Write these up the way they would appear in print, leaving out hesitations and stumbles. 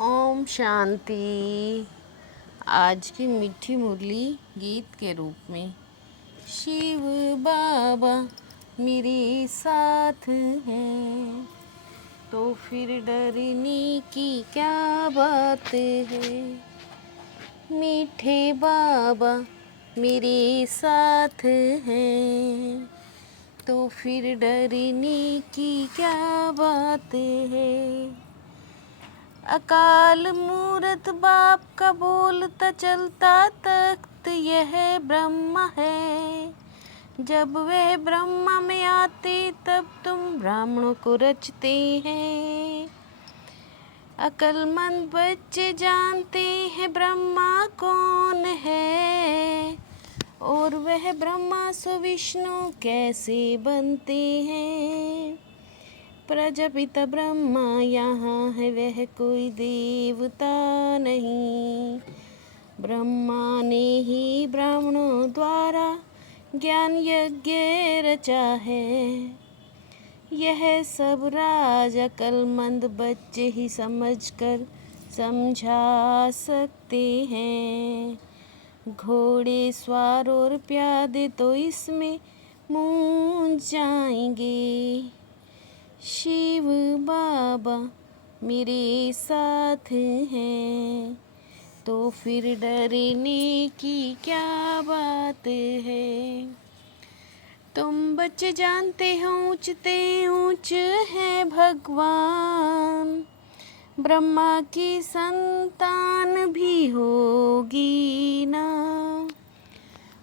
ओम शांति। आज की मीठी मुरली गीत के रूप में शिव बाबा मेरे साथ हैं, तो फिर डरने की क्या बात है। मीठे बाबा मेरे साथ हैं, तो फिर डरने की क्या बात है। अकाल मूरत बाप का बोलता चलता तख्त यह ब्रह्म है। जब वह ब्रह्मा में आते तब तुम ब्राह्मणों को रचते हैं। अक्लमंद बच्चे जानते हैं ब्रह्मा कौन है, और वह ब्रह्मा सो विष्णु कैसे बनते हैं। प्रजापिता ब्रह्मा यहाँ है, वह कोई देवता नहीं। ब्रह्मा ने ही ब्राह्मणों द्वारा ज्ञान यज्ञ रचा है। यह सब राज अक्लमंद बच्चे ही समझकर समझा सकते हैं। घोड़े सवार और प्यादे तो इसमें मूंझ जाएंगे। शिव बाबा मेरे साथ हैं, तो फिर डरने की क्या बात है। तुम बच्चे जानते हो ऊंचते ऊंच है भगवान। ब्रह्मा की संतान भी होगी ना।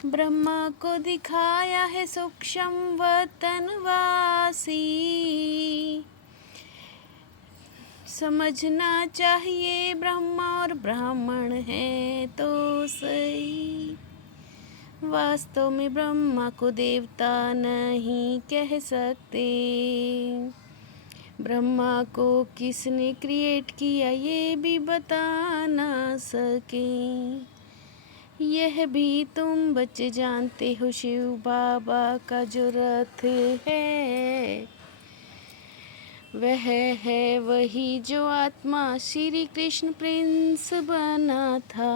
ब्रह्मा को दिखाया है सूक्ष्म वतनवासी। समझना चाहिए ब्रह्मा और ब्राह्मण है तो सही। वास्तव में ब्रह्मा को देवता नहीं कह सकते। ब्रह्मा को किसने क्रिएट किया ये भी बता ना सके। यह भी तुम बच्चे जानते हो, शिव बाबा का जो रथ है वह है वही जो आत्मा श्री कृष्ण प्रिंस बना था।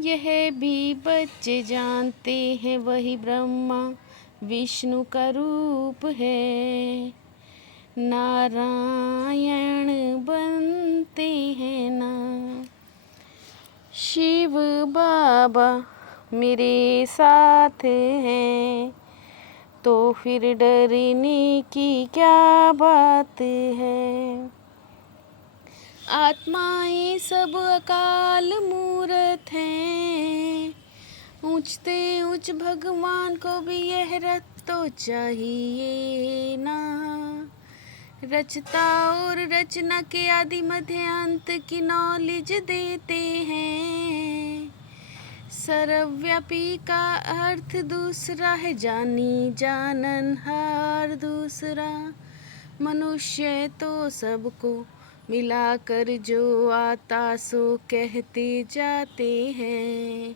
यह भी बच्चे जानते हैं वही ब्रह्मा विष्णु का रूप है। नारायण बनते हैं ना। शिव बाबा मेरे साथ हैं, तो फिर डरने की क्या बात है। आत्माएं सब अकाल मूरत हैं। ऊंचते ऊंच भगवान को भी यह रथ तो चाहिए ना। रचता और रचना के आदि मध्य अंत की नॉलेज देते हैं। सर्वव्यापी का अर्थ दूसरा है, जानी जाननहार दूसरा। मनुष्य तो सबको मिलाकर जो आता सो कहते जाते हैं।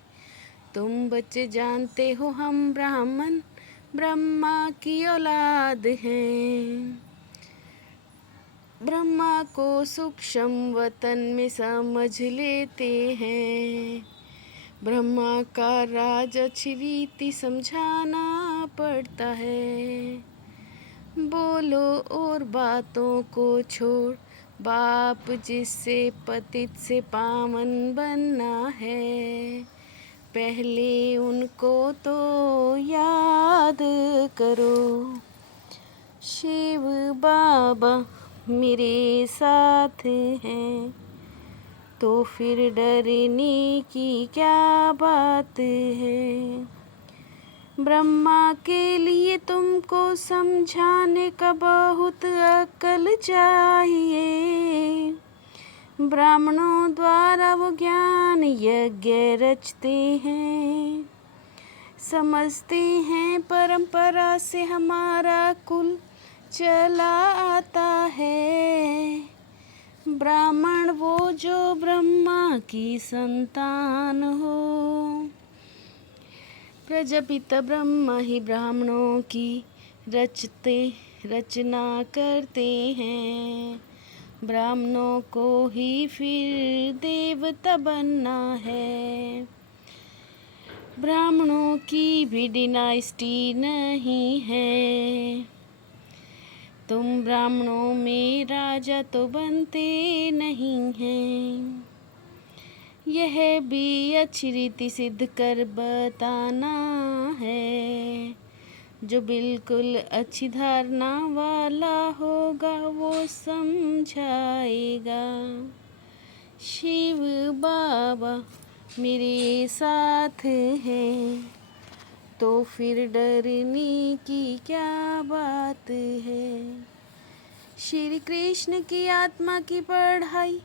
तुम बच्चे जानते हो हम ब्राह्मण ब्रह्मा की औलाद हैं। ब्रह्मा को सूक्ष्म वतन में समझ लेते हैं। ब्रह्मा का राज अच्छी रीति समझाना पड़ता है। बोलो और बातों को छोड़, बाप जिससे पतित से पावन बनना है, पहले उनको तो याद करो। शिव बाबा मेरे साथ हैं, तो फिर डरने की क्या बात है। ब्रह्मा के लिए तुमको समझाने का बहुत अक्ल चाहिए। ब्राह्मणों द्वारा वो ज्ञान यज्ञ रचते हैं। समझते हैं परंपरा से हमारा कुल चला आता है। ब्राह्मण वो जो ब्रह्मा की संतान हो। प्रजापिता ब्रह्मा ही ब्राह्मणों की रचना करते हैं। ब्राह्मणों को ही फिर देवता बनना है। ब्राह्मणों की भी डिनाइस्टी नहीं है। तुम ब्राह्मणों में राजा तो बनते नहीं हैं। यह भी अच्छी रीति सिद्ध कर बताना है। जो बिल्कुल अच्छी धारणा वाला होगा वो समझाएगा। शिव बाबा मेरे साथ हैं, तो फिर डरने की क्या बात है। श्री कृष्ण की आत्मा की पढ़ाई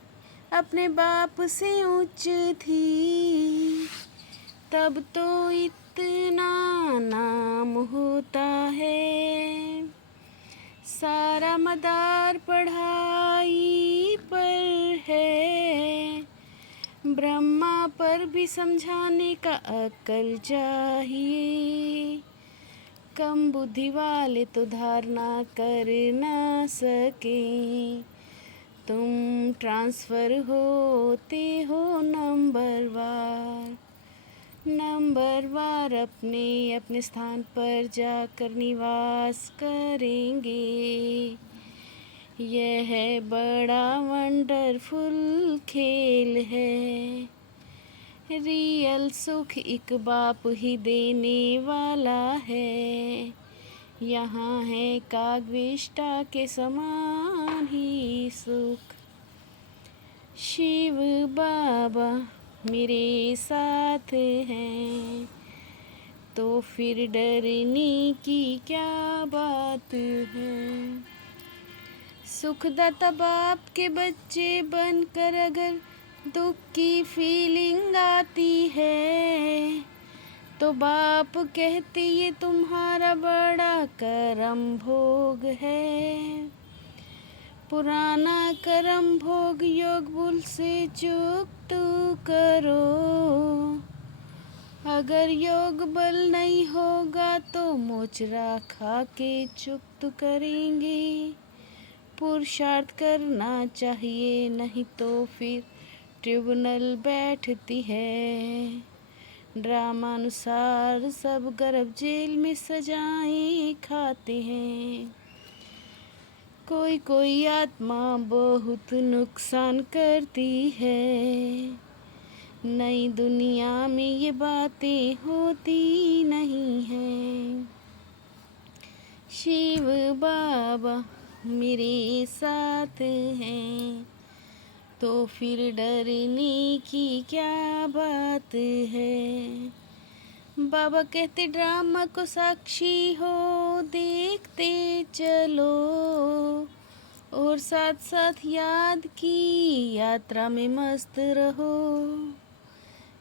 अपने बाप से उच्च थी, तब तो इतना नाम होता है। सारा मदार पढ़ाई पर है, ब्रह्मा पर भी समझाने का अक्ल चाहिए। कम बुद्धि वाले तो धारणा कर ना सके। तुम ट्रांसफ़र होते हो नंबर वार अपने अपने स्थान पर जाकर निवास करेंगे। यह बड़ा वंडरफुल खेल है। रियल सुख एक बाप ही देने वाला है। यहाँ है कागविष्टा के समान ही सुख। शिव बाबा मेरे साथ हैं, तो फिर डरने की क्या बात है। सुखदाता बाप के बच्चे बनकर अगर दुख की फीलिंग आती है, तो बाप कहते ये तुम्हारा बड़ा करम भोग है। पुराना करम भोग योग बुल से चुक्त करो। अगर योग बल नहीं होगा तो मोचरा खा के चुक्त करेंगे। पुरुषार्थ करना चाहिए, नहीं तो फिर ट्रिब्यूनल बैठती है। ड्रामानुसार सब गर्भ जेल में सजाएं खाते हैं। कोई आत्मा बहुत नुकसान करती है। नई दुनिया में ये बातें होती नहीं हैं। शिव बाबा मेरे साथ हैं, तो फिर डरने की क्या बात है। बाबा कहते ड्रामा को साक्षी हो देखते चलो, और साथ साथ याद की यात्रा में मस्त रहो।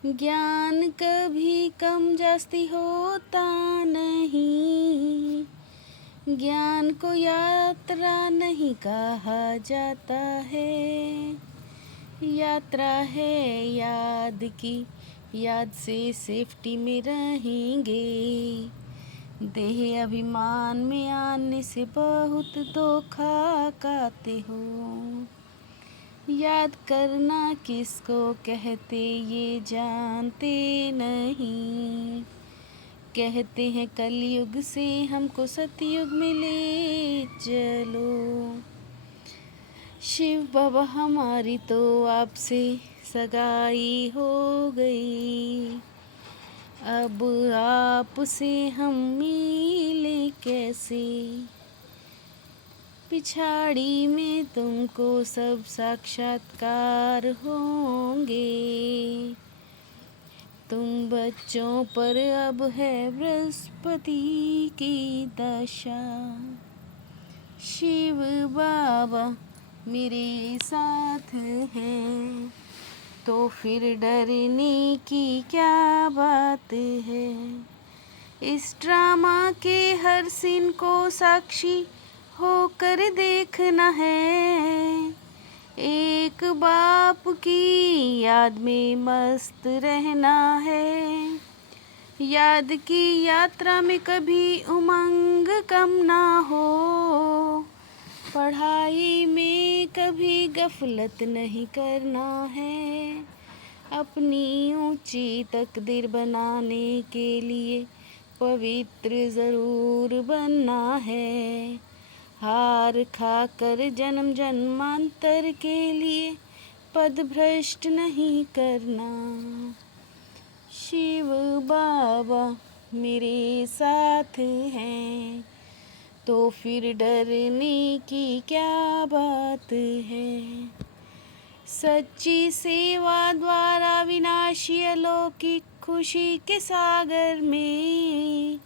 ज्ञान कभी कम जास्ती होता नहीं। ज्ञान को यात्रा नहीं कहा जाता है। यात्रा है याद की, याद से सेफ्टी में रहेंगे। देह अभिमान में आने से बहुत धोखा खाते हो। याद करना किसको कहते ये जानते नहीं। कहते हैं कलयुग से हमको सतयुग में ले चलो। शिव बाबा हमारी तो आपसे सगाई हो गई, अब आपसे हम मिले कैसे। पिछाड़ी में तुमको सब साक्षात्कार होंगे। तुम बच्चों पर अब है बृहस्पति की दशा। शिव बाबा मेरे साथ हैं, तो फिर डरने की क्या बात है। इस ड्रामा के हर सीन को साक्षी होकर देखना है। एक बाप की याद में मस्त रहना है। याद की यात्रा में कभी उमंग कम ना हो। पढ़ाई में कभी गफलत नहीं करना है, अपनी ऊंची तकदीर बनाने के लिए पवित्र ज़रूर बनना है। हार खाकर जन्म जन्मांतर के लिए पद भ्रष्ट नहीं करना। शिव बाबा मेरे साथ हैं तो फिर डरने की क्या बात है। सच्ची सेवा द्वारा विनाशी अलौकिक खुशी के सागर में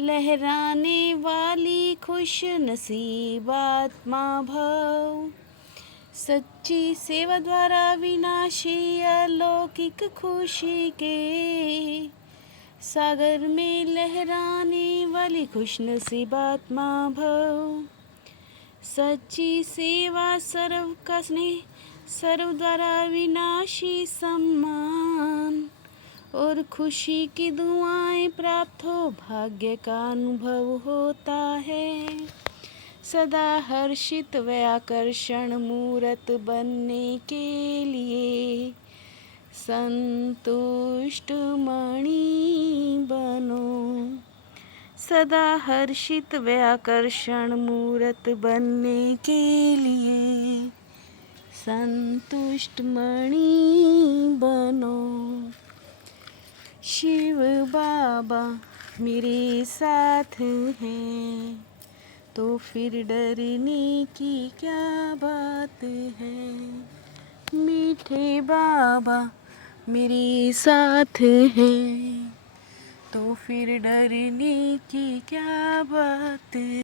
लहराने वाली खुश नसीब आत्मा भव। सच्ची सेवा द्वारा विनाशी अलौकिक खुशी के सागर में लहराने वाली खुशनसीब आत्मा भव। सच्ची सेवा सर्व का स्नेह, सर्व द्वारा विनाशी सम्मान और खुशी की दुआएं प्राप्त हो भाग्य का अनुभव होता है। सदा हर्षित व आकर्षण मूर्त बनने के लिए संतुष्ट मणि बनो। सदा हर्षित व आकर्षण मूर्त बनने के लिए संतुष्ट मणि बनो। शिव बाबा मेरे साथ हैं तो फिर डरने की क्या बात है। मीठे बाबा मेरे साथ हैं तो फिर डरने की क्या बात है।